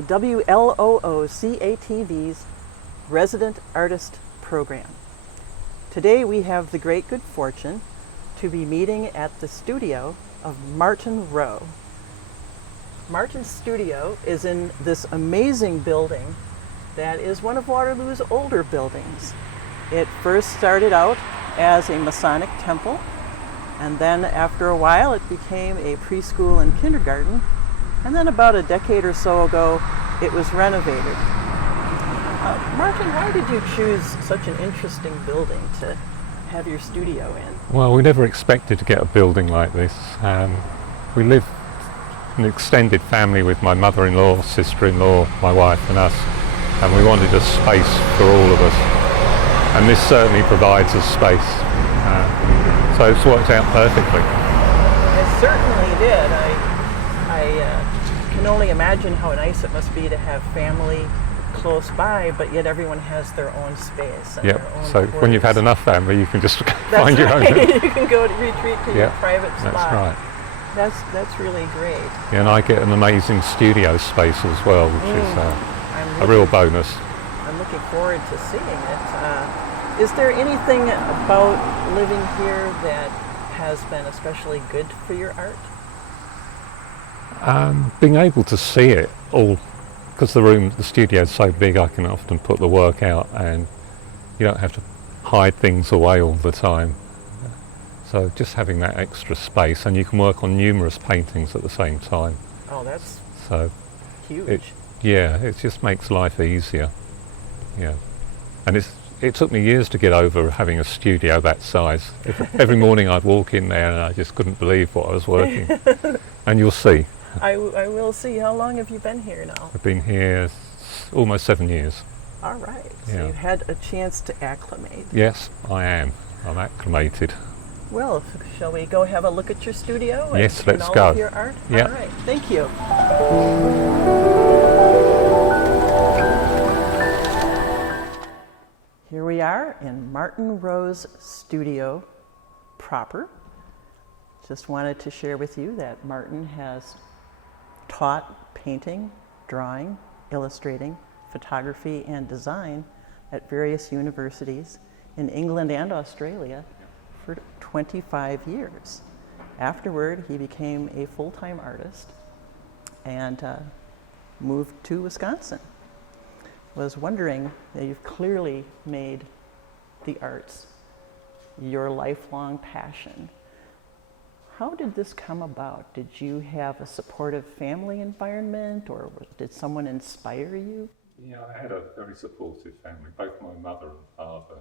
to WLOOCATV's Resident Artist Program. Today we have the great good fortune to be meeting at the studio of Martin Rowe. Martin's studio is in this amazing building that is one of Waterloo's older buildings. It first started out as a Masonic temple, and then after a while it became a preschool and kindergarten, and then about a decade or so ago it was renovated. Martin, why did you choose such an interesting building to have your studio in? Well, we never expected to get a building like this. We live an extended family with my mother-in-law, sister-in-law, my wife and us, and we wanted a space for all of us. And this certainly provides us space. So it's worked out perfectly. It certainly did. I can only imagine how nice it must be to have family close by, but yet everyone has their own space. And yep. Their own So quarters. when you've had enough family, you can just find your own. You can go to retreat to your private spot. That's right. That's really great. Yeah, and I get an amazing studio space as well, which is a real bonus. I'm looking forward to seeing it. Is there anything about living here that has been especially good for your art? Being able to see it all, because the studio is so big, I can often put the work out and you don't have to hide things away all the time. So just having that extra space, and you can work on numerous paintings at the same time. Oh, that's so huge. It just makes life easier. Yeah, and it took me years to get over having a studio that size. Every morning I'd walk in there and I just couldn't believe what I was working. And you'll see. I will see. How long have you been here now? I've been here almost 7 years. All right. So Yeah. you've had a chance to acclimate. Yes, I am. I'm acclimated. Well, shall we go have a look at your studio? Yes, let's all go. Of your art? Yeah. All right. Thank you. Here we are in Martin Rowe's studio proper. Just wanted to share with you that Martin has taught painting, drawing, illustrating, photography, and design at various universities in England and Australia for 25 years. Afterward, he became a full-time artist and moved to Wisconsin. Was wondering that you've clearly made the arts your lifelong passion. How did this come about? Did you have a supportive family environment, or did someone inspire you? Yeah, I had a very supportive family. Both my mother and father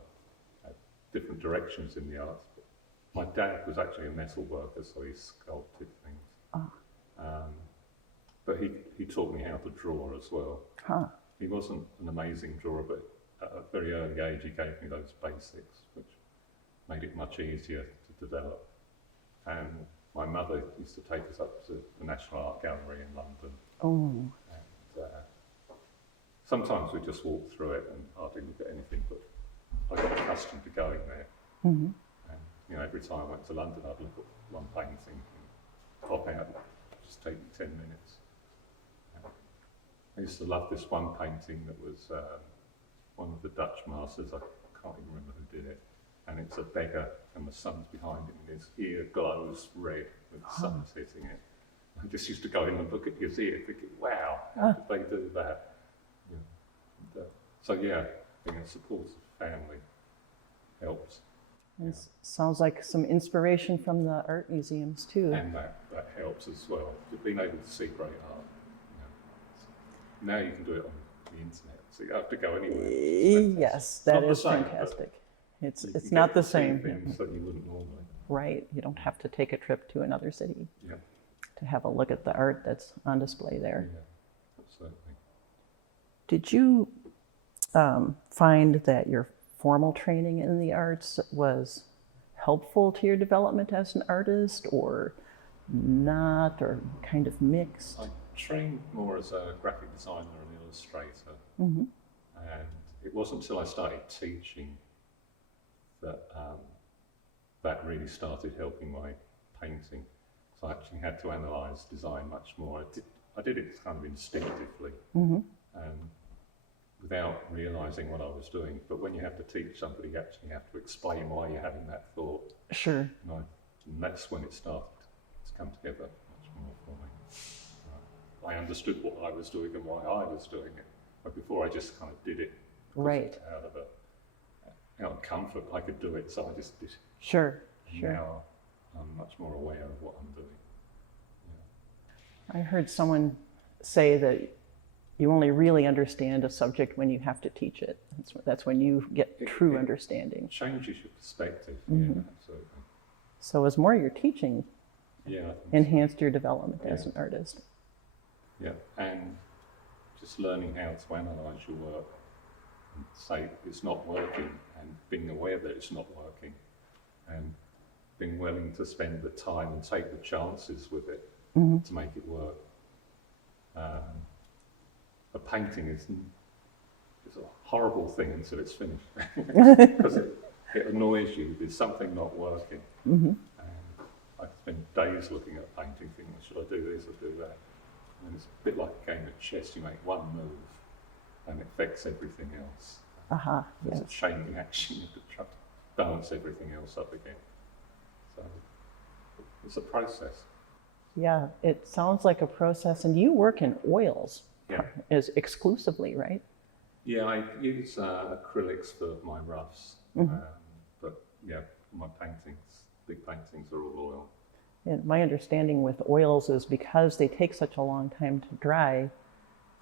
had different directions in the arts. My dad was actually a metal worker, so he sculpted things. Oh. But he taught me how to draw as well. Huh. He wasn't an amazing drawer, but at a very early age he gave me those basics, which made it much easier to develop. And my mother used to take us up to the National Art Gallery in London. Oh. And sometimes we just walked through it and hardly look at anything, but I got accustomed to going there. Mm-hmm. And every time I went to London, I'd look at one painting and pop out, just take me 10 minutes. I used to love this one painting that was one of the Dutch masters. I can't even remember who did it. And it's a beggar, and the sun's behind him, and his ear glows red with the sun's hitting it. I just used to go in and look at his ear, thinking, "Wow, how did they do that?" So yeah, being a supportive family helps. It sounds like some inspiration from the art museums too. And that helps as well. Being able to see great art. Now you can do it on the internet, so you don't have to go anywhere. Yes, that is fantastic. It's not the same. Things that you wouldn't normally. Right, you don't have to take a trip to another city Yeah. to have a look at the art that's on display there. Yeah, absolutely. Did you find that your formal training in the arts was helpful to your development as an artist, or not, or kind of mixed? I trained more as a graphic designer and illustrator, Mm-hmm. and it wasn't until I started teaching that that really started helping my painting. So I actually had to analyse design much more. I I did it kind of instinctively Mm-hmm. and without realising what I was doing. But when you have to teach somebody, you actually have to explain why you're having that thought. Sure. And that's when it started to come together much more for me. I understood what I was doing and why I was doing it. But before I just kind of did it. Right. Out of comfort, I could do it, so I just did it. Sure. And Sure. now I'm much more aware of what I'm doing. Yeah. I heard someone say that you only really understand a subject when you have to teach it. That's when you get true understanding. It changes your perspective. Mm-hmm. Yeah, absolutely. So as more your teaching Yeah. I think enhanced your development as Yeah. an artist. Yeah, and just learning how to analyse your work and say it's not working, and being aware that it's not working, and being willing to spend the time and take the chances with it Mm-hmm. to make it work. A painting is a horrible thing until it's finished because it annoys you. There's something not working, Mm-hmm. and I spend days looking at a painting, thinking, should I do this or do that? And it's a bit like a game of chess. You make one move, and it affects everything else. Uh-huh. There's Yes. a chain reaction. You have to try to balance everything else up again. So it's a process. Yeah, it sounds like a process. And you work in oils Yeah. as exclusively, right? Yeah, I use acrylics for my roughs, Mhm. but yeah, my paintings, big paintings, are all oil. And my understanding with oils is because they take such a long time to dry,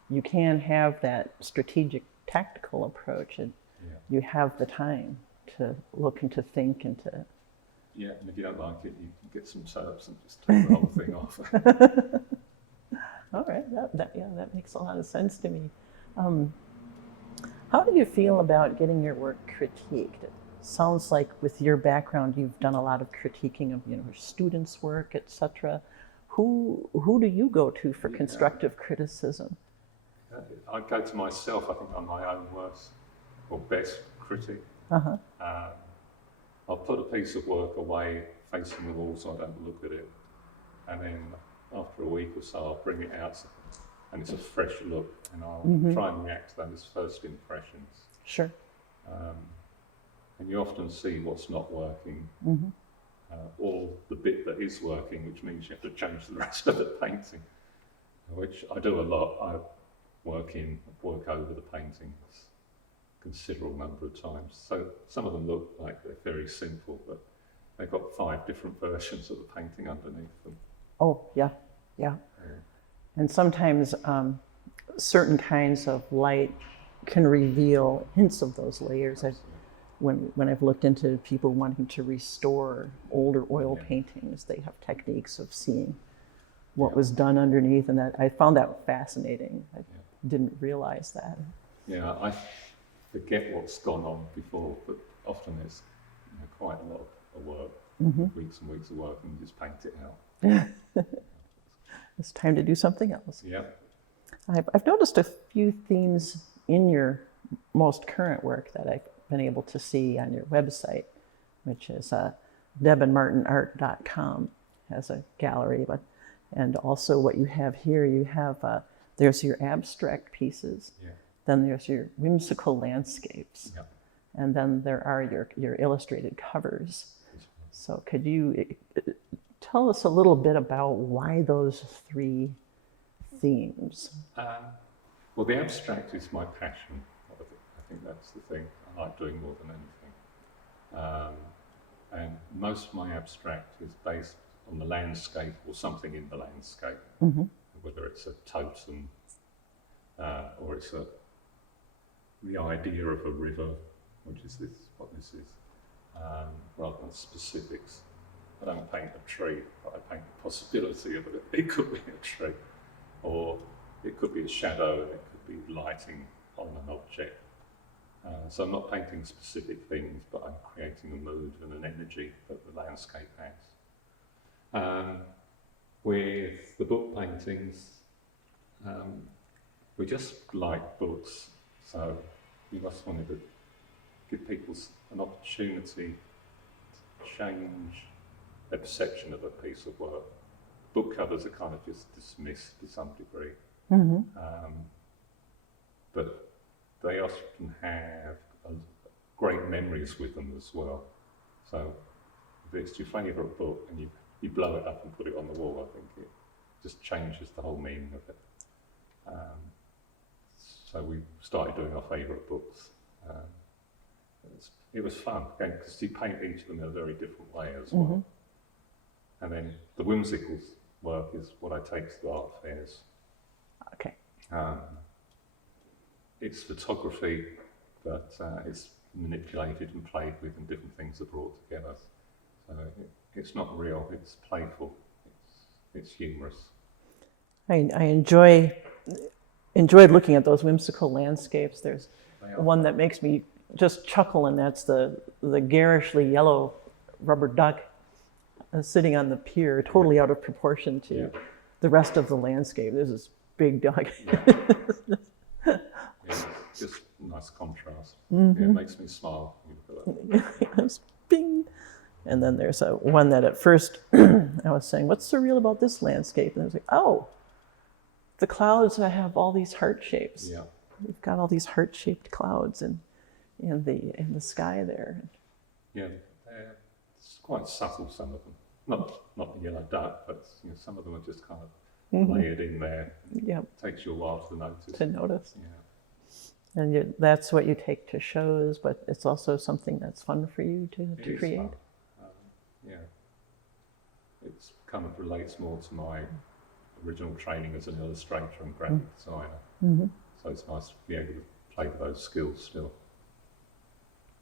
you can have that strategic, tactical approach, and Yeah. you have the time to look and to think and to. Yeah, and if you don't like it, you can get some soaps and just take the whole thing off. All right, that makes a lot of sense to me. How do you feel about getting your work critiqued? It sounds like with your background, you've done a lot of critiquing of your students' work, etc. Who do you go to for constructive criticism? I go to myself. I think I'm my own worst or best critic. Uh-huh. I'll put a piece of work away facing the wall so I don't look at it, and then after a week or so I'll bring it out and it's a fresh look, and I'll try and react to those first impressions. Sure. And you often see what's not working, Mm-hmm. or the bit that is working, which means you have to change the rest of the painting, which I do a lot. I work over the paintings a considerable number of times. So some of them look like they're very simple, but they've got 5 different versions of the painting underneath them. Oh, yeah. And sometimes certain kinds of light can reveal hints of those layers. When I've looked into people wanting to restore older oil paintings, they have techniques of seeing what was done underneath, and that I found that fascinating. I didn't realize that. Yeah, I forget what's gone on before, but often there's quite a lot of work, weeks and weeks of work, and you just paint it out. It's time to do something else. Yeah. I've noticed a few themes in your most current work that I've been able to see on your website, which is debandmartinart.com, has a gallery, and also what you have here, you have there's your abstract pieces, then there's your whimsical landscapes, and then there are your illustrated covers. So could you tell us a little bit about why those 3 themes? Well, the abstract is my passion. I think that's the thing I like doing more than anything. And most of my abstract is based on the landscape or something in the landscape, whether it's a totem or it's the idea of a river, which is what this is, rather than specifics. I don't paint a tree, but I paint the possibility of it. It could be a tree, or it could be a shadow, and it could be lighting on an object. So I'm not painting specific things, but I'm creating a mood and an energy that the landscape has. With the book paintings, we just like books, so we just wanted to give people an opportunity to change their perception of a piece of work. book covers are kind of just dismissed to some degree. But they often have great memories with them as well. So if it's your favourite book and you blow it up and put it on the wall, I think it just changes the whole meaning of it. So we started doing our favourite books. It was fun, because you paint each of them in a very different way as well. And then the whimsical work is what I take to the art fairs. Okay. It's photography, but it's manipulated and played with, and different things are brought together. So it's not real, it's playful, it's humorous. I enjoyed looking at those whimsical landscapes. There's one that makes me just chuckle, and that's the garishly yellow rubber duck sitting on the pier, totally out of proportion to the rest of the landscape. There's this big duck. Just nice contrast. It makes me smile. Bing. And then there's one that at first I was saying, what's surreal about this landscape? And I was like, oh, the clouds have all these heart shapes. Yeah. We've got all these heart-shaped clouds in the sky there. Yeah, it's quite subtle, some of them. Not the yellow duck, but some of them are just kind of layered in there. Yeah. It takes you a while to notice. Yeah. And that's what you take to shows, but it's also something that's fun for you to create. Fun. It kind of relates more to my original training as an illustrator and graphic designer. So it's nice to be able to play with those skills still.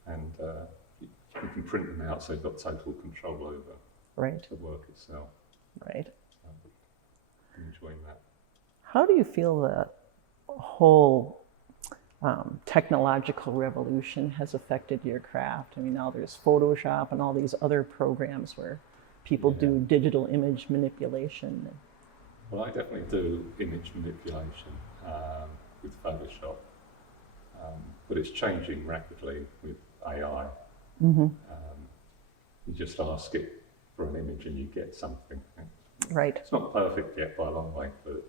And you can print them out, so you've got total control over the work itself. Right. I'm enjoying that. How do you feel the whole technological revolution has affected your craft? I mean, now there's Photoshop and all these other programs where people do digital image manipulation. Well, I definitely do image manipulation with Photoshop, but it's changing rapidly with AI. You just ask it for an image and you get something. Right. It's not perfect yet by a long way, but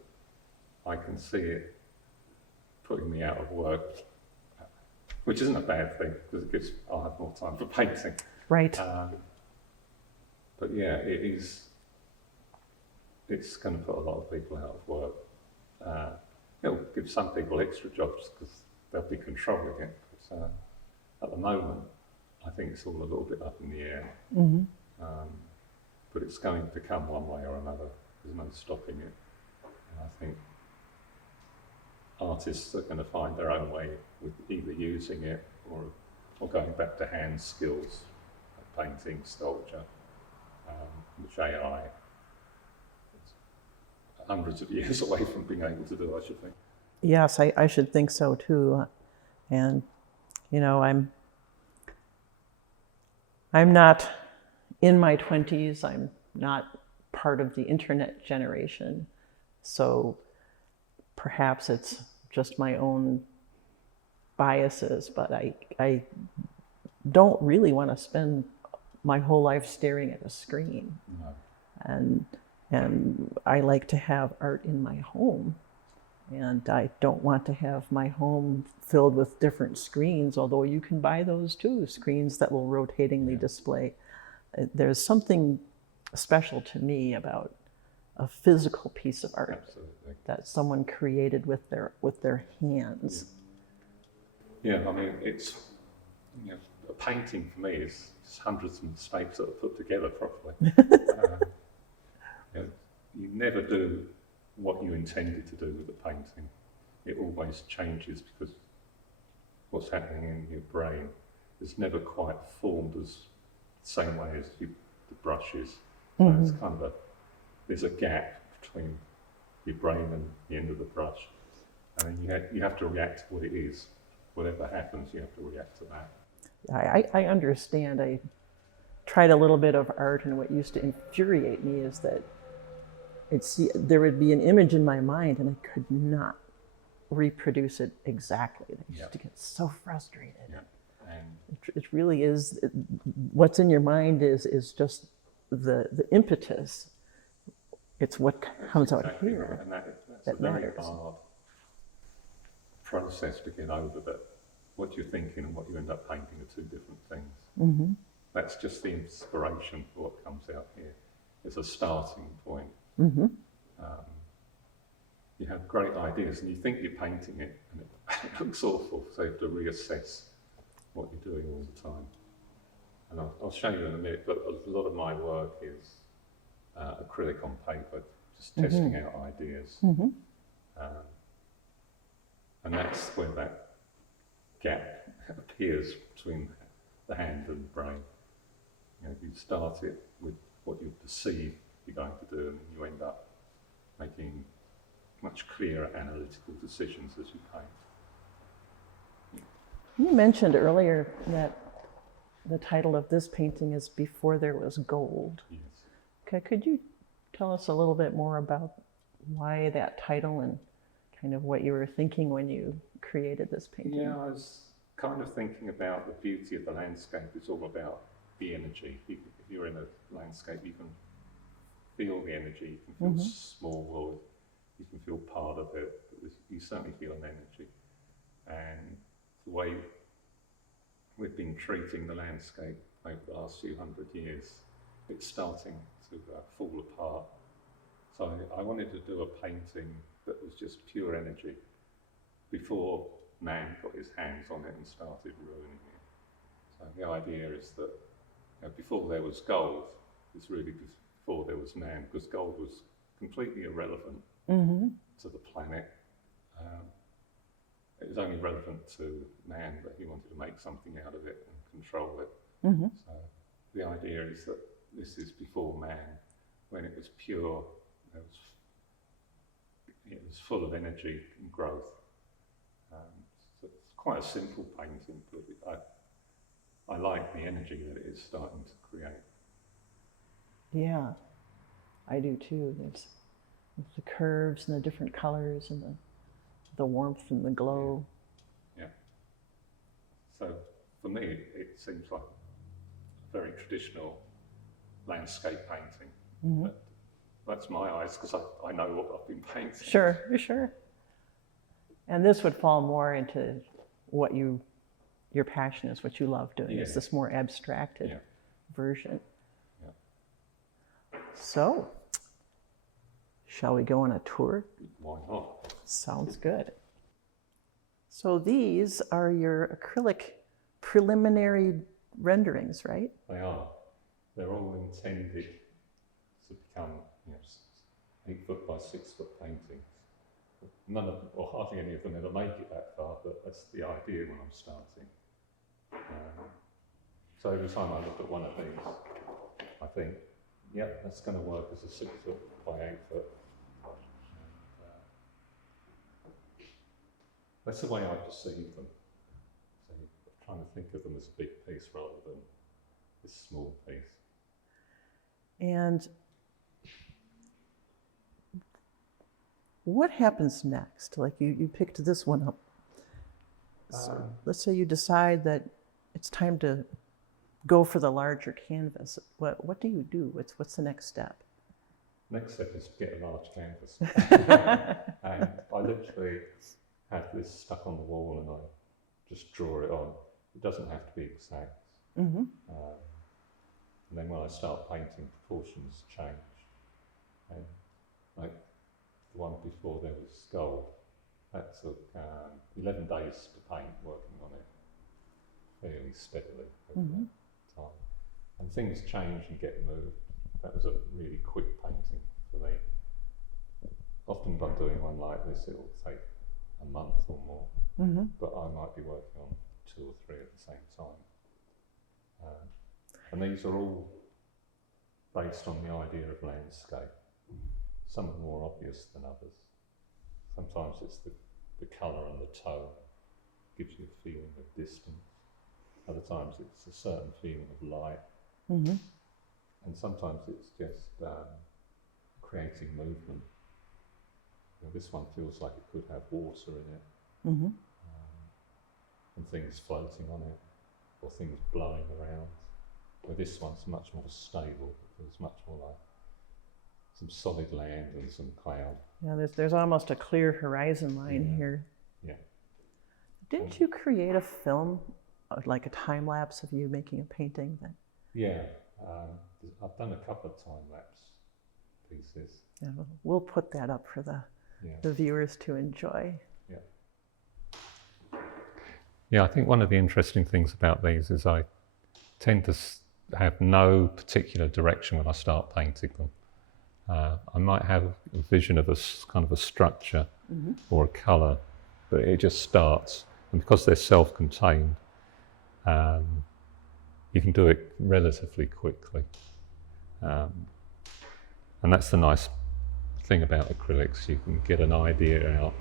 I can see it putting me out of work, which isn't a bad thing, because I'll have more time for painting. Right. But yeah, it's going to put a lot of people out of work. It'll give some people extra jobs because they'll be controlling it. At the moment, I think it's all a little bit up in the air. But it's going to come one way or another. There's no stopping it. And I think artists are going to find their own way with either using it or going back to hand skills, like painting, sculpture, which AI is hundreds of years away from being able to do, I should think. Yes, I should think so too. And, I'm not in my 20s. I'm not part of the internet generation. So perhaps it's just my own biases, but I don't really want to spend my whole life staring at a screen. No. And I like to have art in my home. And I don't want to have my home filled with different screens, although you can buy those too, screens that will rotatingly display. There's something special to me about a physical piece of art that someone created with their hands. Yeah, I mean, it's a painting for me is just hundreds of mistakes that are put together properly. You never do what you intended to do with the painting. It always changes because what's happening in your brain is never quite formed as the same way as the brush is. So it's kind of there's a gap between your brain and the end of the brush. And you have to react to what it is. Whatever happens, you have to react to that. I understand. I tried a little bit of art, and what used to infuriate me is that there would be an image in my mind and I could not reproduce it exactly. I used to get so frustrated. Yeah. And it really is, what's in your mind is just the impetus. It's what comes out exactly here right. And that's that a very matters. hard process to get over, that what you're thinking and what you end up painting are two different things. Mm-hmm. That's just the inspiration for what comes out here. It's a starting point. Mm-hmm. You have great ideas and you think you're painting it and it looks awful, so you have to reassess what you're doing all the time. And I'll show you in a minute, but a lot of my work is acrylic on paper, just testing out ideas. Mm-hmm. And that's where that gap appears between the hand and the brain. You know, you start it with what you perceive you're going to do, and then you end up making much clearer analytical decisions as you paint. You mentioned earlier that the title of this painting is Before There Was Gold. Yes. Okay, could you tell us a little bit more about why that title and kind of what you were thinking when you created this painting? Yeah, I was kind of thinking about the beauty of the landscape. It's all about the energy. If you're in a landscape, you can feel the energy, you can feel small, or you can feel part of it, but you certainly feel an energy. And the way we've been treating the landscape over the last few hundred years, it's starting to fall apart. So I wanted to do a painting that was just pure energy before man got his hands on it and started ruining it. So the idea is that, you know, before there was gold, it's really before there was man, because gold was completely irrelevant to the planet. It was only relevant to man, but he wanted to make something out of it and control it. So the idea is that this is before man, when it was pure, it was full of energy and growth. So it's quite a simple painting, but I like the energy that it is starting to create. Yeah, I do too. There's the curves and the different colors and the warmth and the glow. Yeah. So for me, it seems like a very traditional landscape painting. But that's my eyes, because I know what I've been painting. Sure, sure. And this would fall more into what your passion is, what you love doing. It's this more abstracted version. Yeah. So, shall we go on a tour? Why not? Sounds good. So these are your acrylic preliminary renderings, right? They are. They're all intended to become 8 foot by 6 foot paintings. None of, or hardly any of them ever make it that far, but that's the idea when I'm starting. So every time I look at one of these, I think, yep, that's going to work as a 6 foot by 8 foot. That's the way I perceive them. So I'm trying to think of them as a big piece rather than this small piece. And what happens next? Like you picked this one up. So let's say you decide that it's time to go for the larger canvas. What do you do? What's the next step? Next step is to get a large canvas. And I literally have this stuck on the wall and I just draw it on. It doesn't have to be exact. And then when I start painting, proportions change. And like the one before there was gold, that took 11 days to paint, working on it fairly steadily over that time. And things change and get moved. That was a really quick painting for me. Often if I'm doing one like this, it will take a month or more, but I might be working on 2 or 3 at the same time. And these are all based on the idea of landscape. Some are more obvious than others. Sometimes it's the colour and the tone gives you a feeling of distance. Other times it's a certain feeling of light. And sometimes it's just creating movement. This one feels like it could have water in it, and things floating on it, or things blowing around. Where this one's much more stable, it feels much more like some solid land and some cloud. Yeah, there's almost a clear horizon line here. Yeah. Didn't you create a film, like a time lapse of you making a painting? Yeah, I've done a couple of time-lapse pieces. Yeah, we'll put that up for the viewers to enjoy. Yeah, I think one of the interesting things about these is I tend to have no particular direction when I start painting them. I might have a vision of a kind of a structure or a colour, but it just starts. And because they're self-contained, you can do it relatively quickly. And that's the nice thing about acrylics. You can get an idea out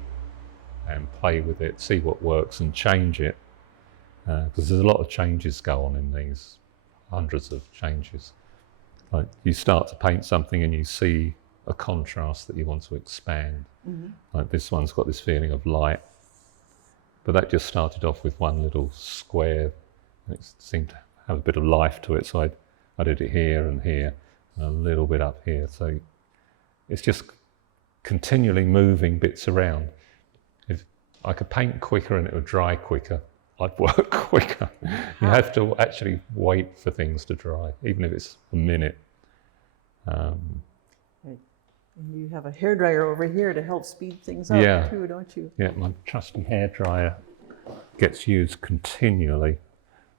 and play with it, see what works and change it. Because there's a lot of changes go on in these, hundreds of changes. Like you start to paint something and you see a contrast that you want to expand. Like this one's got this feeling of light, but that just started off with one little square and it seemed to have a bit of life to it, so I did it here and here and a little bit up here. So it's just continually moving bits around. If I could paint quicker and it would dry quicker, I'd work quicker. You have to actually wait for things to dry, even if it's a minute. You have a hairdryer over here to help speed things up too, don't you? Yeah, my trusty hairdryer gets used continually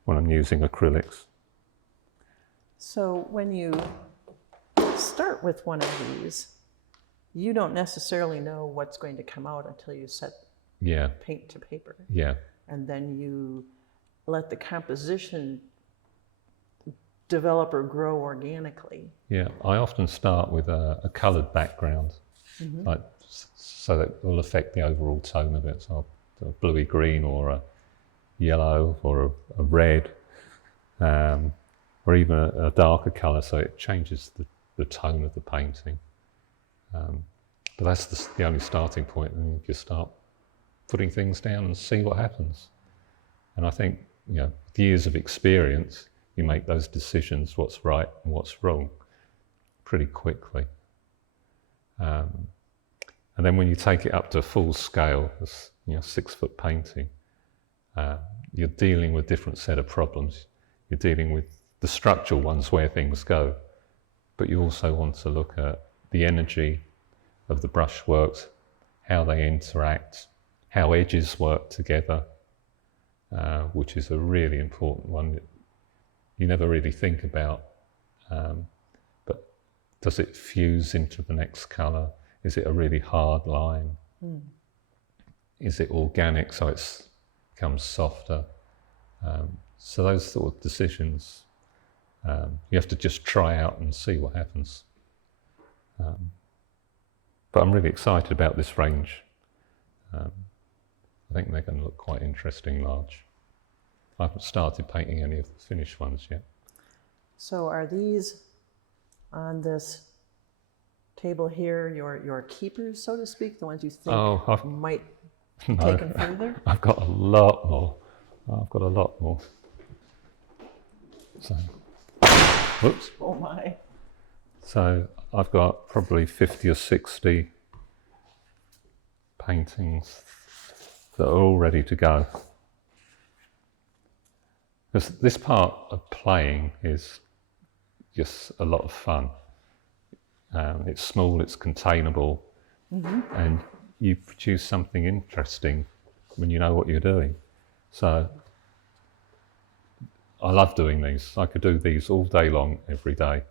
when I'm using acrylics. So when you start with one of these, you don't necessarily know what's going to come out until you set paint to paper. Yeah. And then you let the composition develop or grow organically. Yeah, I often start with a coloured background, like so that it will affect the overall tone of it. So a bluey green or a yellow or a red, or even a darker colour, so it changes the tone of the painting. But that's the only starting point, and you just start putting things down and see what happens. And I think, with years of experience, you make those decisions, what's right and what's wrong, pretty quickly. And then when you take it up to full scale, 6-foot painting, you're dealing with a different set of problems. You're dealing with the structural ones where things go, but you also want to look at the energy of the brushworks, how they interact, how edges work together, which is a really important one that you never really think about. But does it fuse into the next colour? Is it a really hard line? Is it organic so it becomes softer? So those sort of decisions, you have to just try out and see what happens. But I'm really excited about this range. I think they're going to look quite interesting large. I haven't started painting any of the finished ones yet. So are these on this table here your keepers, so to speak, the ones you think might be taken further? I've got a lot more. So, whoops. Oh my. So I've got probably 50 or 60 paintings that are all ready to go. Because this part of playing is just a lot of fun. It's small, it's containable, and you produce something interesting when you know what you're doing. So I love doing these. I could do these all day long, every day.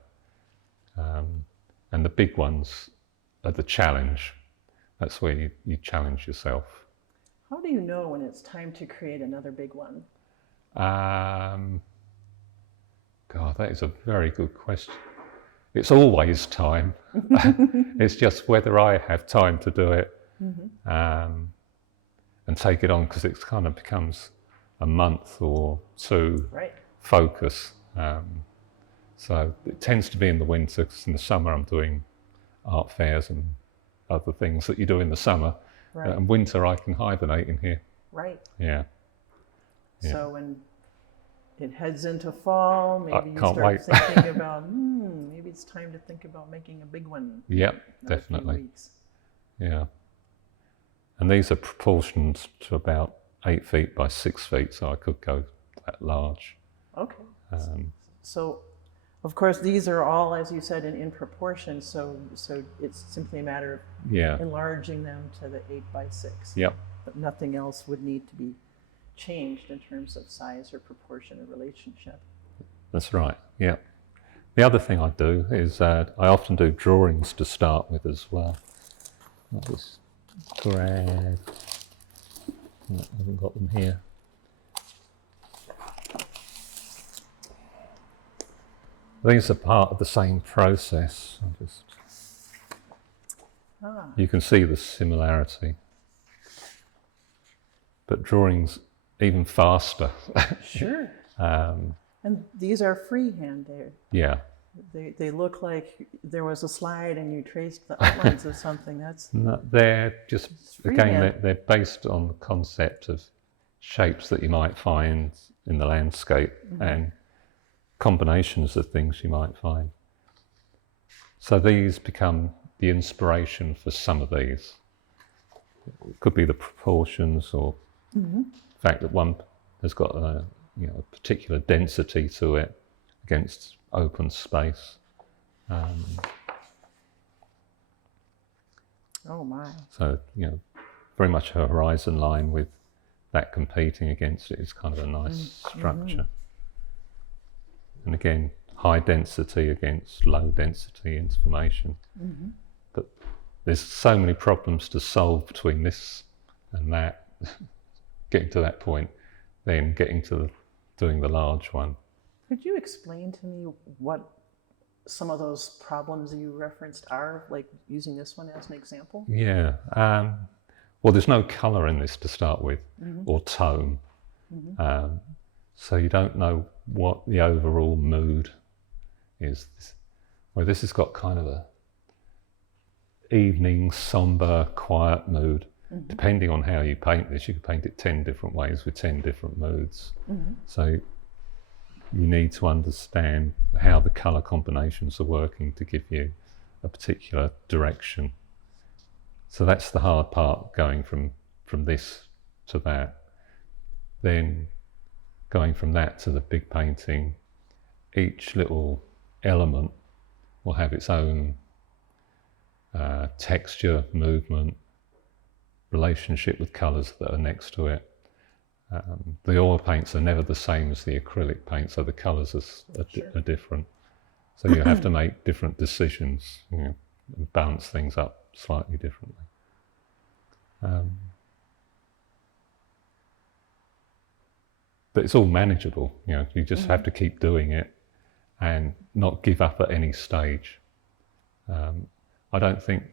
And the big ones are the challenge. That's where you challenge yourself. How do you know when it's time to create another big one? God, that is a very good question. It's always time. It's just whether I have time to do it and take it on, because it kind of becomes a month or two focus. So it tends to be in the winter, because in the summer I'm doing art fairs and other things that you do in the summer. And winter I can hibernate in here. Right. Yeah. So when it heads into fall, maybe you can't start wait. thinking about, maybe it's time to think about making a big one. Yep, in a few definitely. weeks. Yeah. And these are proportioned to about 8 feet by 6 feet, so I could go that large. Okay. Um, So, of course, these are all, as you said, in proportion, so it's simply a matter of yeah. enlarging them to the 8 by 6. Yep. But nothing else would need to be changed in terms of size or proportion or relationship. That's right. Yeah. The other thing I do is I often do drawings to start with as well. I'll just grab. I haven't got them here. These are part of the same process. You can see the similarity, but drawings even faster. Sure. Um, And these are freehand there. yeah. They look like there was a slide and you traced the outlines of something. That's No, they're just, again, freehand. they're based on the concept of shapes that you might find in the landscape and combinations of things you might find. So these become the inspiration for some of these. It could be the proportions or the fact that one has got a particular density to it against open space. Oh my. So, very much a horizon line with that competing against it is kind of a nice structure. And again, high density against low density information. But there's so many problems to solve between this and that, getting to that point, then getting to doing the large one. Could you explain to me what some of those problems you referenced are, like using this one as an example? Yeah. Well, there's no colour in this to start with, or tone. So you don't know what the overall mood is. Well, this has got kind of a evening, sombre, quiet mood. Depending on how you paint this, you can paint it 10 different ways with 10 different moods. So you need to understand how the colour combinations are working to give you a particular direction. So that's the hard part, going from this to that. Then going from that to the big painting, each little element will have its own texture, movement, relationship with colours that are next to it. The oil paints are never the same as the acrylic paint, so the colours are different. So you have to make different decisions, and balance things up slightly differently. But it's all manageable. You just have to keep doing it and not give up at any stage. I don't think,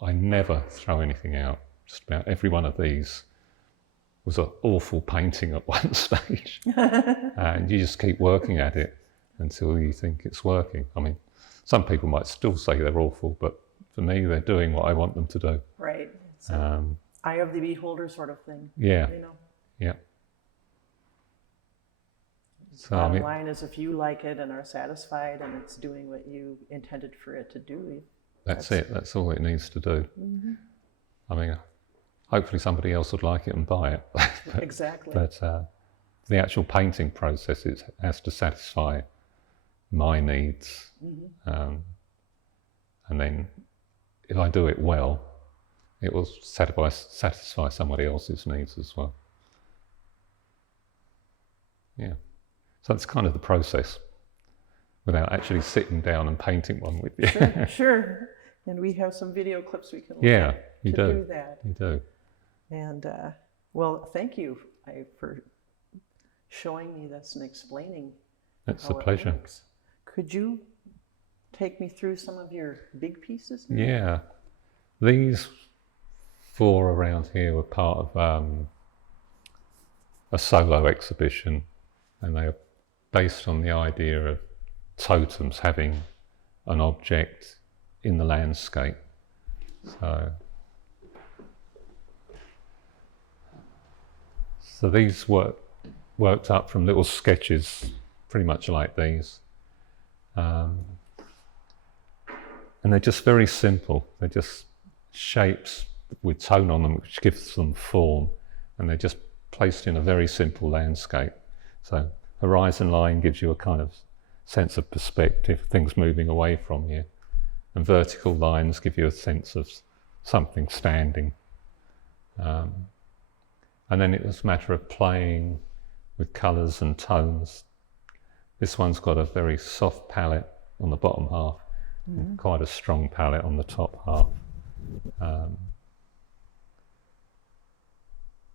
I never throw anything out. Just about every one of these was an awful painting at one stage. And you just keep working at it until you think it's working. I mean, some people might still say they're awful, but for me, they're doing what I want them to do. Right. It's an eye of the beholder sort of thing. Yeah. Yeah. So, Bottom line is, if you like it and are satisfied and it's doing what you intended for it to do, that's it. That's all it needs to do. I mean, hopefully somebody else would like it and buy it. Exactly. But the actual painting process has to satisfy my needs. And then if I do it well, it will satisfy somebody else's needs as well. Yeah. So that's kind of the process, without actually sitting down and painting one with you. Sure. And we have some video clips we can look Yeah, at you to do that. You do. And well, thank you for showing me this and explaining. It's how a it pleasure. works. Could you take me through some of your big pieces now? Yeah. These 4 around here were part of a solo exhibition, and they are based on the idea of totems having an object in the landscape. So these were worked up from little sketches, pretty much like these. And they're just very simple. They're just shapes with tone on them, which gives them form. And they're just placed in a very simple landscape. So horizon line gives you a kind of sense of perspective, things moving away from you. And vertical lines give you a sense of something standing. And then it was a matter of playing with colours and tones. This one's got a very soft palette on the bottom half, and quite a strong palette on the top half.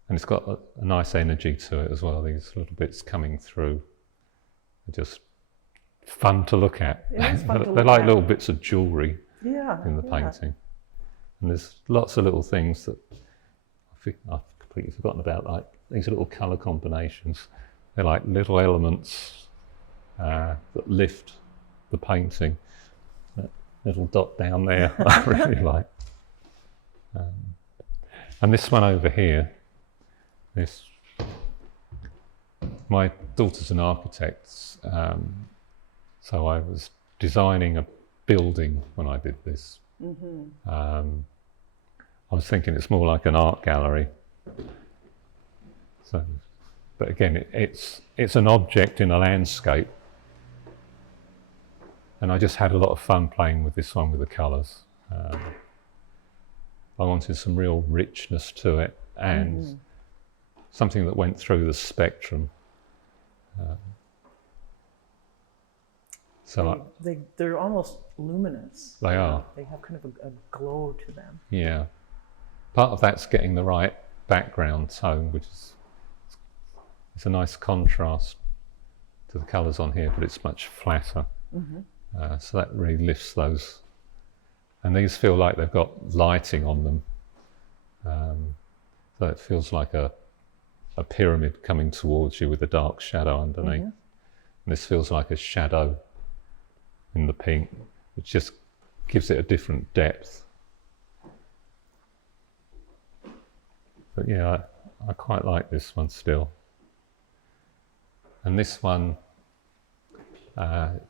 And it's got a nice energy to it as well, these little bits coming through. They're just fun to look at. It is fun to They're look like at. little bits of jewellery Yeah, in the yeah. painting. And there's lots of little things that I've completely forgotten about, like these little colour combinations. They're like little elements that lift the painting. That little dot down there, I really like. And this one over here, my daughter's an architect, so I was designing a building when I did this. I was thinking it's more like an art gallery. So, but again, it's an object in a landscape, and I just had a lot of fun playing with this one with the colours. I wanted some real richness to it and something that went through the spectrum. They're almost luminous. They are. They have kind of a glow to them. Yeah. Part of that's getting the right background tone, which is it's a nice contrast to the colours on here, but it's much flatter. So that really lifts those. And these feel like they've got lighting on them. So it feels like a pyramid coming towards you with a dark shadow underneath. And this feels like a shadow in the pink, which just gives it a different depth. But yeah, I quite like this one still. And this one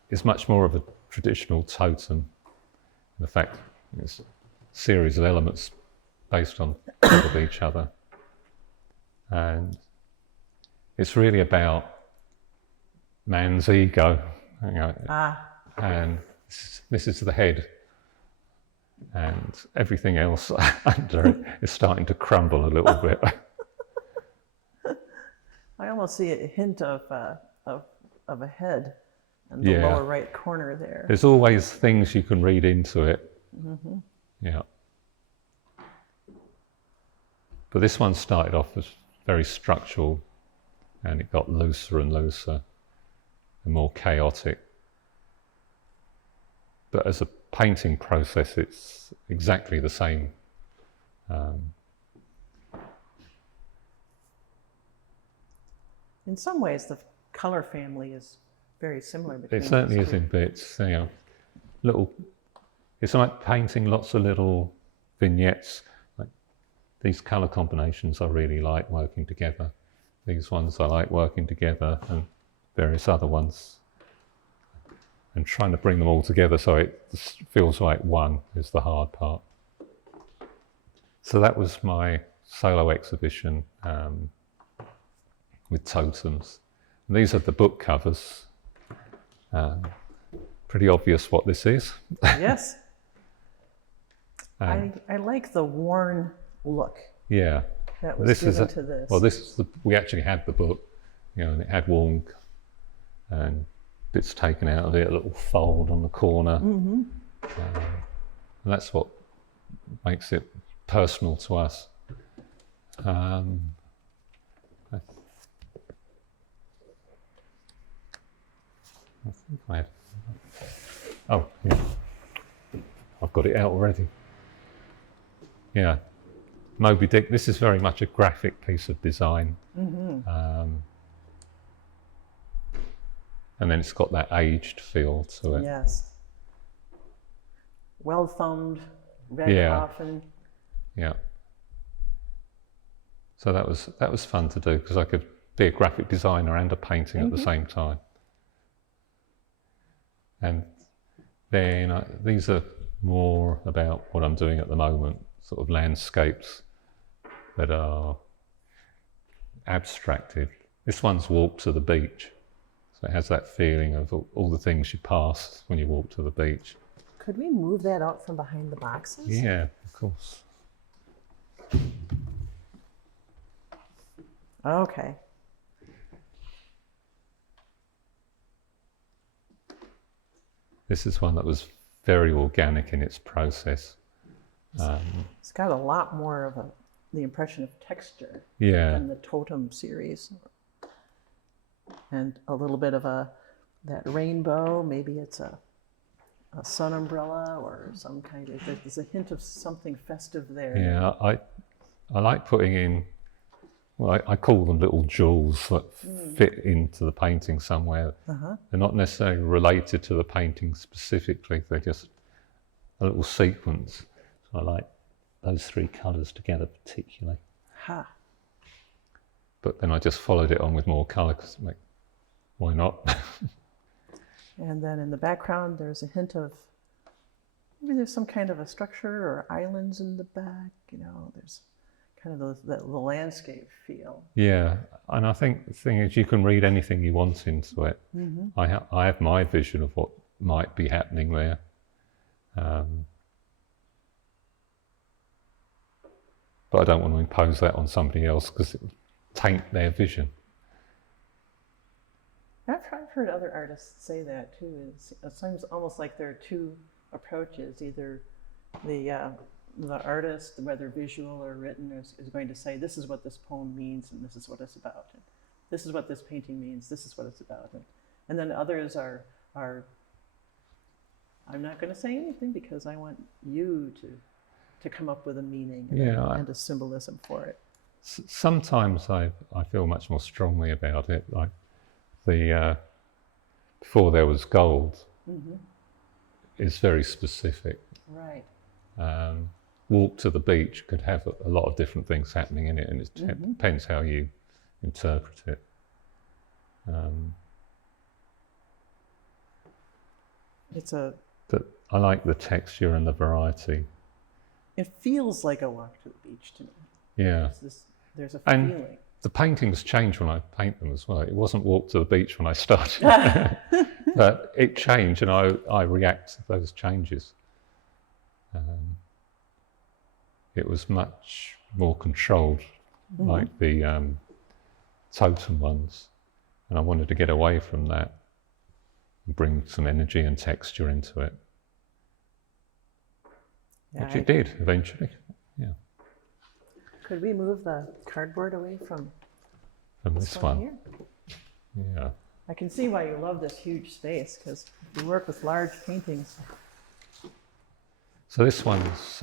is much more of a traditional totem. In fact, it's a series of elements based on top of each other. And it's really about man's ego, you know, and this is the head, and everything else under it is starting to crumble a little bit. I almost see a hint of a head in the lower right corner there. There's always things you can read into it. Yeah. But this one started off as very structural, and it got looser and looser and more chaotic. But as a painting process, it's exactly the same. In some ways, the color family is very similar between It certainly these is two. in bits. You know, it's like painting lots of little vignettes. Like these colour combinations I really like working together. These ones I like working together, and various other ones. And trying to bring them all together so it feels like one is the hard part. So that was my solo exhibition with totems. And these are the book covers. Pretty obvious what this is. Yes. I like the worn look Yeah. that was given to this. Well, we actually had the book, you know, and it had worn and bits taken out of it, a little fold on the corner. And that's what makes it personal to us. I think I had... Oh, yeah. I've got it out already. Yeah. Moby Dick, this is very much a graphic piece of design. And then it's got that aged feel to it. Yes. Well thumbed, read often. Yeah. So that was fun to do because I could be a graphic designer and a painting at the same time. And then these are more about what I'm doing at the moment, sort of landscapes that are abstracted. This one's Walk to the Beach. So it has that feeling of all the things you pass when you walk to the beach. Could we move that out from behind the boxes? Yeah, of course. Okay. This is one that was very organic in its process. It's got a lot more of the impression of texture Yeah, than the Totem series. And a little bit of that rainbow, maybe it's a sun umbrella or some kind of, there's a hint of something festive there. yeah. I like putting in, well, I call them little jewels that fit into the painting somewhere. They're not necessarily related to the painting specifically, they're just a little sequence. So I like those three colours together particularly. Ha. But then I just followed it on with more colour because why not? And then in the background, there's a hint of, maybe there's some kind of a structure or islands in the back, you know, there's kind of the landscape feel. Yeah, and I think the thing is you can read anything you want into it. I have my vision of what might be happening there. But I don't want to impose that on somebody else because it would taint their vision. I've heard other artists say that too. It seems almost like there are two approaches. Either the artist, whether visual or written, is going to say, this is what this poem means and this is what it's about. And this is what this painting means, this is what it's about. And then others are I'm not going to say anything because I want you to come up with a meaning and a symbolism for it. Sometimes I feel much more strongly about it. Like before there was gold is very specific. Right. Walk to the Beach could have a lot of different things happening in it, and it depends how you interpret it. But I like the texture and the variety. It feels like a walk to the beach to me. Yeah. There's a And feeling. the paintings change when I paint them as well. It wasn't Walk to the Beach when I started, but it changed, and I react to those changes. It was much more controlled, like the Totem ones, and I wanted to get away from that and bring some energy and texture into it, which it did eventually. Yeah. Could we move the cardboard away from this one here? Yeah. I can see why you love this huge space, because you work with large paintings. So this one's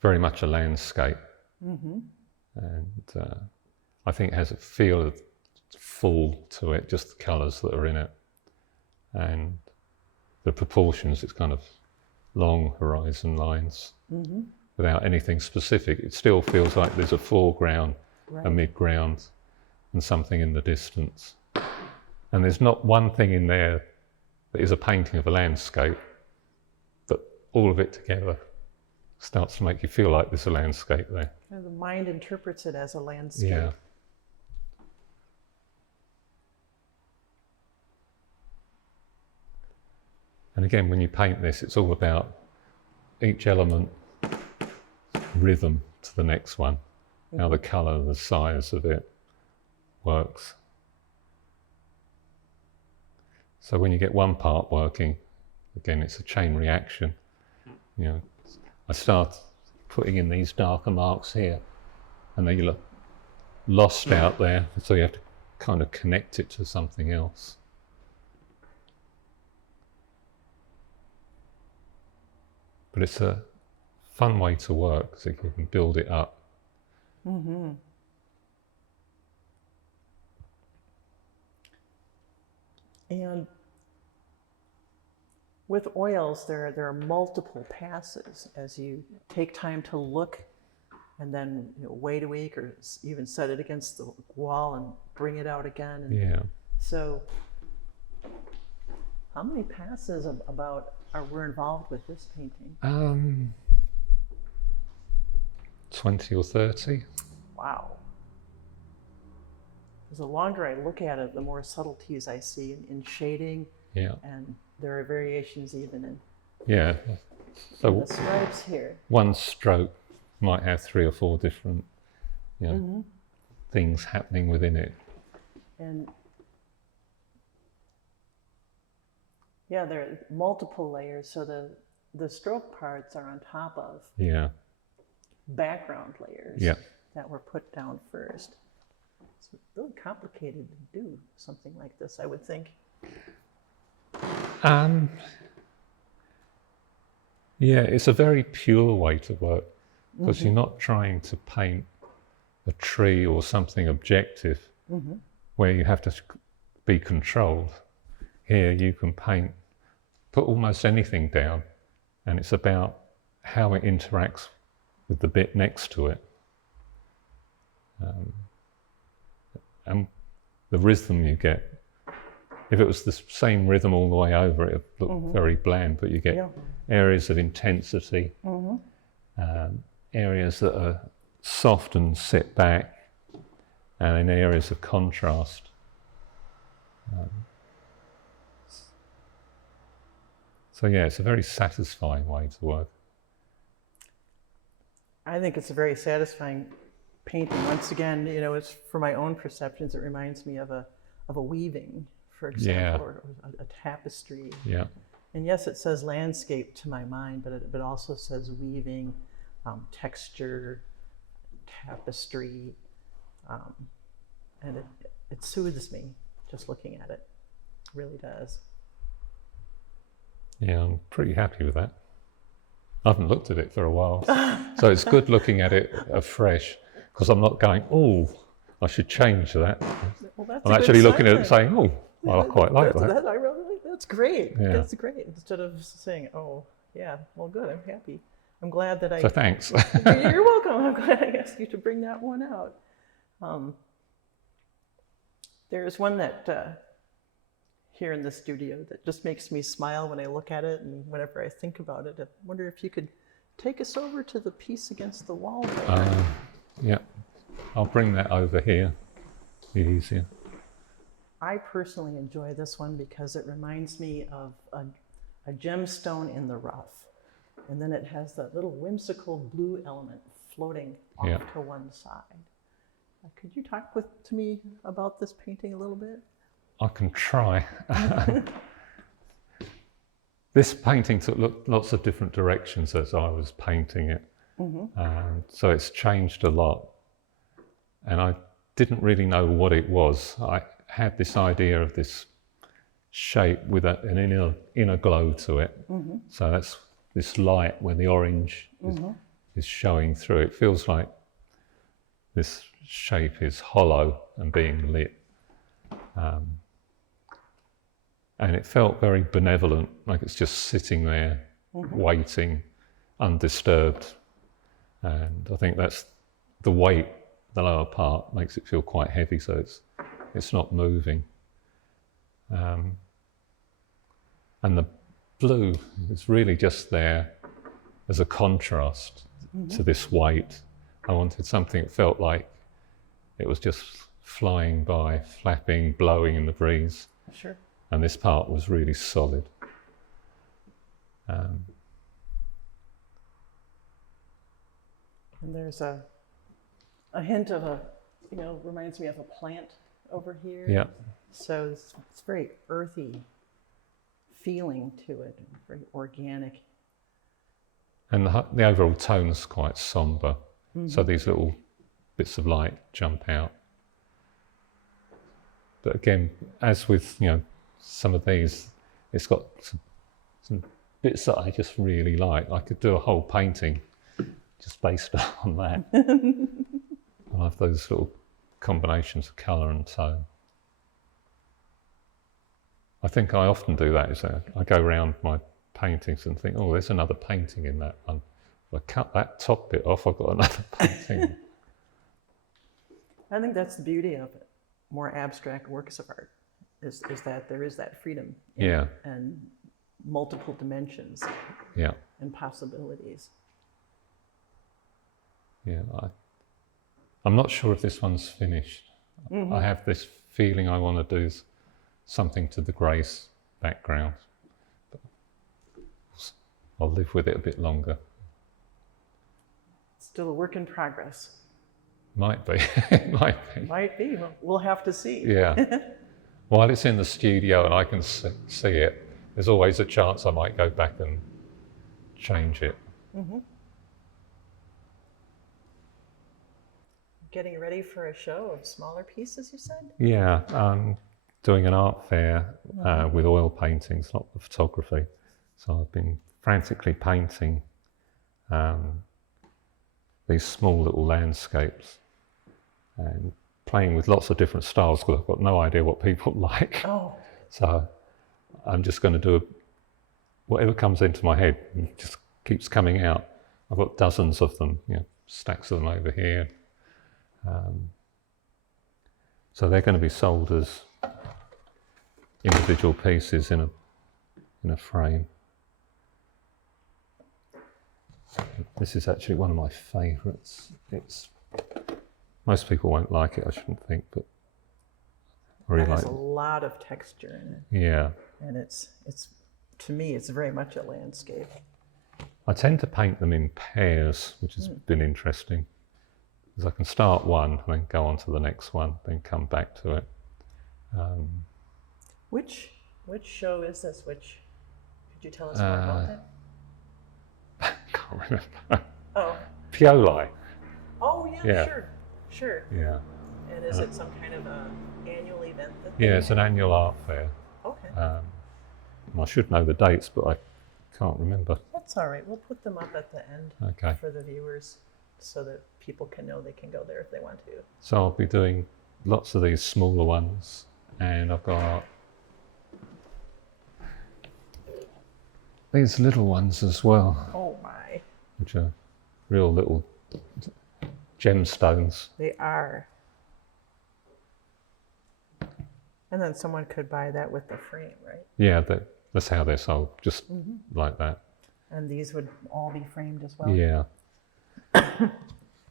very much a landscape, and I think it has a feel of full to it, just the colours that are in it, and the proportions. It's kind of long horizon lines without anything specific. It still feels like there's a foreground, a midground, and something in the distance. And there's not one thing in there that is a painting of a landscape, but all of it together starts to make you feel like there's a landscape there. And the mind interprets it as a landscape. Yeah. And again, when you paint this, it's all about each element, rhythm to the next one, how the colour, the size of it works. So when you get one part working, again, it's a chain reaction. You know, I start putting in these darker marks here, and they look lost out there, so you have to kind of connect it to something else. But it's a fun way to work, so you can build it up. And with oils, there are multiple passes as you take time to look and then wait a week or even set it against the wall and bring it out again. And Yeah. so how many passes were involved with this painting? 20 or 30. Wow. Because the longer I look at it, the more subtleties I see in shading, Yeah. and there are variations even in Yeah. So the stripes here. one stroke might have 3 or 4 different, things happening within it. And yeah, there are multiple layers, so the stroke parts are on top of Yeah. background layers Yeah. that were put down first. It's really complicated to do something like this, I would think. Yeah, it's a very pure way to work because you're not trying to paint a tree or something objective where you have to be controlled. Here you can put almost anything down, and it's about how it interacts with the bit next to it. And the rhythm you get. If it was the same rhythm all the way over, it would look very bland, but you get areas of intensity, areas that are soft and sit back, and then areas of contrast. So yeah, it's a very satisfying way to work. I think it's a very satisfying painting. Once again, it's for my own perceptions, it reminds me of a weaving, for example, or a tapestry. Yeah. And yes, it says landscape to my mind, but it also says weaving, texture, tapestry, and it soothes me just looking at it. It really does. Yeah, I'm pretty happy with that. I haven't looked at it for a while, so it's good looking at it afresh, because I'm not going, oh, I should change that. Well, I'm actually looking at it saying, oh, well, I quite like that. That's great. Yeah. That's great. Instead of saying, oh, yeah, well, good, I'm happy. I'm glad that So thanks. You're welcome. I'm glad I asked you to bring that one out. There's one that here in the studio that just makes me smile when I look at it and whenever I think about it. I wonder if you could take us over to the piece against the wall there. Yeah, I'll bring that over here. Be easier. I personally enjoy this one because it reminds me of a gemstone in the rough. And then it has that little whimsical blue element floating off to one side. Could you talk to me about this painting a little bit? I can try. This painting took lots of different directions as I was painting it. So it's changed a lot. And I didn't really know what it was. I had this idea of this shape with an inner glow to it. So that's this light where the orange is showing through. It feels like this shape is hollow and being lit. And it felt very benevolent, like it's just sitting there, waiting, undisturbed. And I think that's the weight, the lower part, makes it feel quite heavy, so it's not moving. And the blue is really just there as a contrast to this weight. I wanted something that felt like it was just flying by, flapping, blowing in the breeze. Sure. And this part was really solid. And there's a hint of reminds me of a plant over here. Yeah. So it's very earthy feeling to it, very organic. And the overall tone is quite somber. So these little bits of light jump out. But again, as with, some of these, it's got some bits that I just really like. I could do a whole painting just based on that. I love those little combinations of colour and tone. I think I often do that, is I go around my paintings and think, oh, there's another painting in that one. if I cut that top bit off, I've got another painting. I think that's the beauty of it. More abstract works of art is that there is that freedom Yeah. and multiple dimensions Yeah. and possibilities. Yeah. I'm not sure if this one's finished. I have this feeling I want to do something to the grace background. But I'll live with it a bit longer. Still a work in progress. Might be. It might be. Might be. We'll have to see. Yeah. While it's in the studio and I can see it, there's always a chance I might go back and change it. Getting ready for a show of smaller pieces, you said? Yeah, doing an art fair with oil paintings, not the photography. So I've been frantically painting these small little landscapes and playing with lots of different styles because I've got no idea what people like. Oh. So I'm just going to do whatever comes into my head. It just keeps coming out. I've got dozens of them, stacks of them over here. So they're going to be sold as individual pieces in a frame. This is actually one of my favourites. Most people won't like it, I shouldn't think, but I really It has like a lot of texture in it. Yeah. And it's to me, it's very much a landscape. I tend to paint them in pairs, which has been interesting. Because I can start one and then go on to the next one, then come back to it. Which show is this? Could you tell us more about that? I can't remember. Oh. Pioli. Oh yeah. Sure. Yeah. And is it some kind of a annual event? Yeah, it's an annual art fair. Okay. I should know the dates, but I can't remember. That's all right. We'll put them up at the end for the viewers so that people can know they can go there if they want to. So I'll be doing lots of these smaller ones, and I've got these little ones as well. Oh my. Which are real little gemstones. They are. And then someone could buy that with the frame, right? Yeah, that's how they're sold, just like that. And these would all be framed as well? Yeah.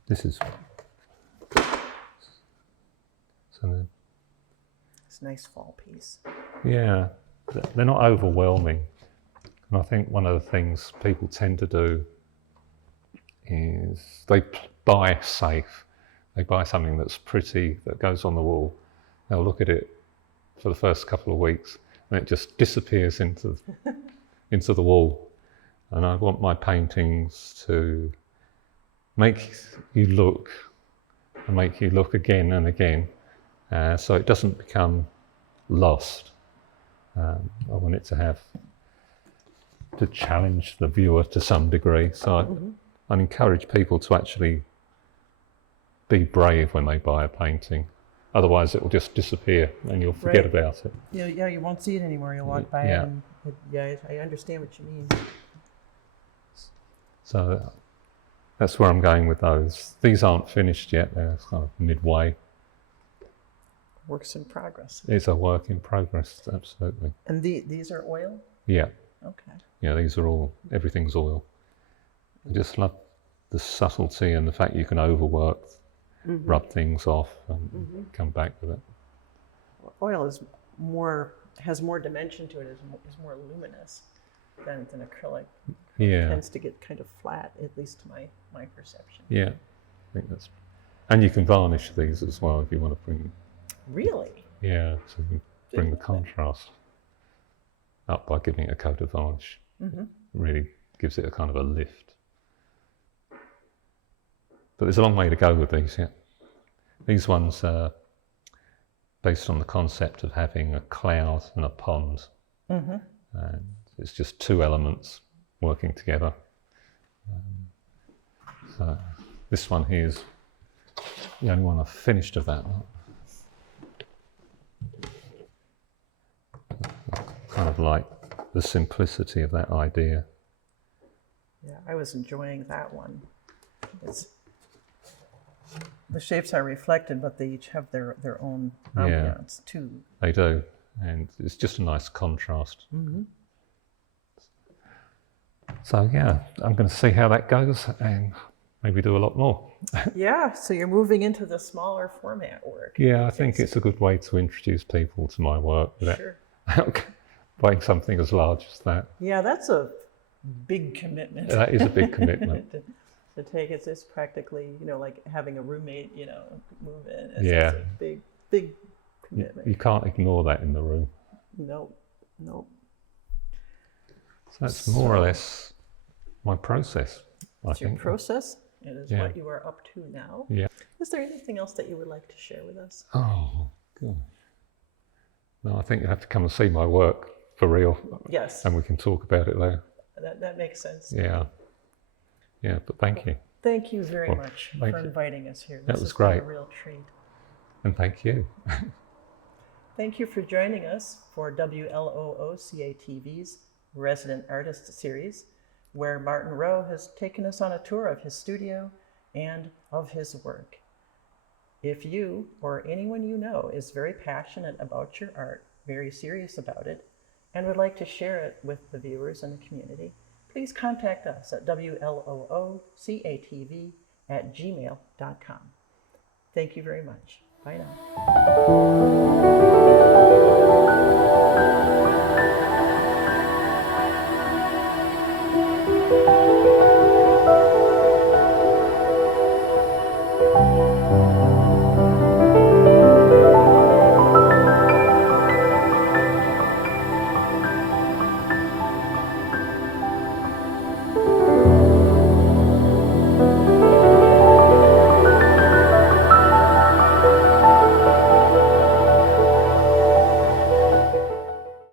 This is... It's a nice fall piece. Yeah, they're not overwhelming. And I think one of the things people tend to do is they buy safe. They buy something that's pretty, that goes on the wall. They'll look at it for the first couple of weeks and it just disappears into the wall. And I want my paintings to make you look and make you look again and again, so it doesn't become lost. I want it to challenge the viewer to some degree. So I encourage people to actually be brave when they buy a painting. Otherwise it will just disappear and you'll forget about it. Yeah, you won't see it anymore. You'll walk by it and I understand what you mean. So that's where I'm going with those. These aren't finished yet, they're kind of midway. Works in progress. It's a work in progress, absolutely. And these are oil? Yeah. Okay. Yeah, everything's oil. I just love the subtlety and the fact you can overwork, rub things off and come back with it. Oil has more dimension to it, is more luminous than acrylic. Yeah. It tends to get kind of flat, at least to my perception. Yeah, I think that's... And you can varnish these as well if you want to bring... Really? Yeah, so you can bring the contrast up by giving it a coat of varnish. Really gives it a kind of a lift. But there's a long way to go with these yet. These ones are based on the concept of having a cloud and a pond. And it's just two elements working together. So this one here is the only one I've finished of that. Kind of like the simplicity of that idea. Yeah. I was enjoying that one. The shapes are reflected, but they each have their own ambiance too. They do, and it's just a nice contrast. Mm-hmm. So yeah, I'm going to see how that goes and maybe do a lot more. Yeah, so you're moving into the smaller format work. Yeah, I think it's a good way to introduce people to my work without buying something as large as that. Yeah, that's a big commitment. That is a big commitment. to take it's practically, like having a roommate, move in. It's Yeah. a big commitment. You can't ignore that in the room. Nope. So that's more or less my process, I It's your think. process. It is what you are up to now. Yeah. Is there anything else that you would like to share with us? Oh, God. No, I think you have to come and see my work for real. Yes. And we can talk about it there. That makes sense. Yeah. Yeah, but thank you. Thank you very much for you. inviting us here. That This was has been great. a real treat. And thank you. Thank you for joining us for WLOOCATV's Resident Artist Series, where Martin Rowe has taken us on a tour of his studio and of his work. If you or anyone you know is very passionate about your art, very serious about it, and would like to share it with the viewers and the community, please contact us at WLOOCATV@gmail.com. Thank you very much. Bye now.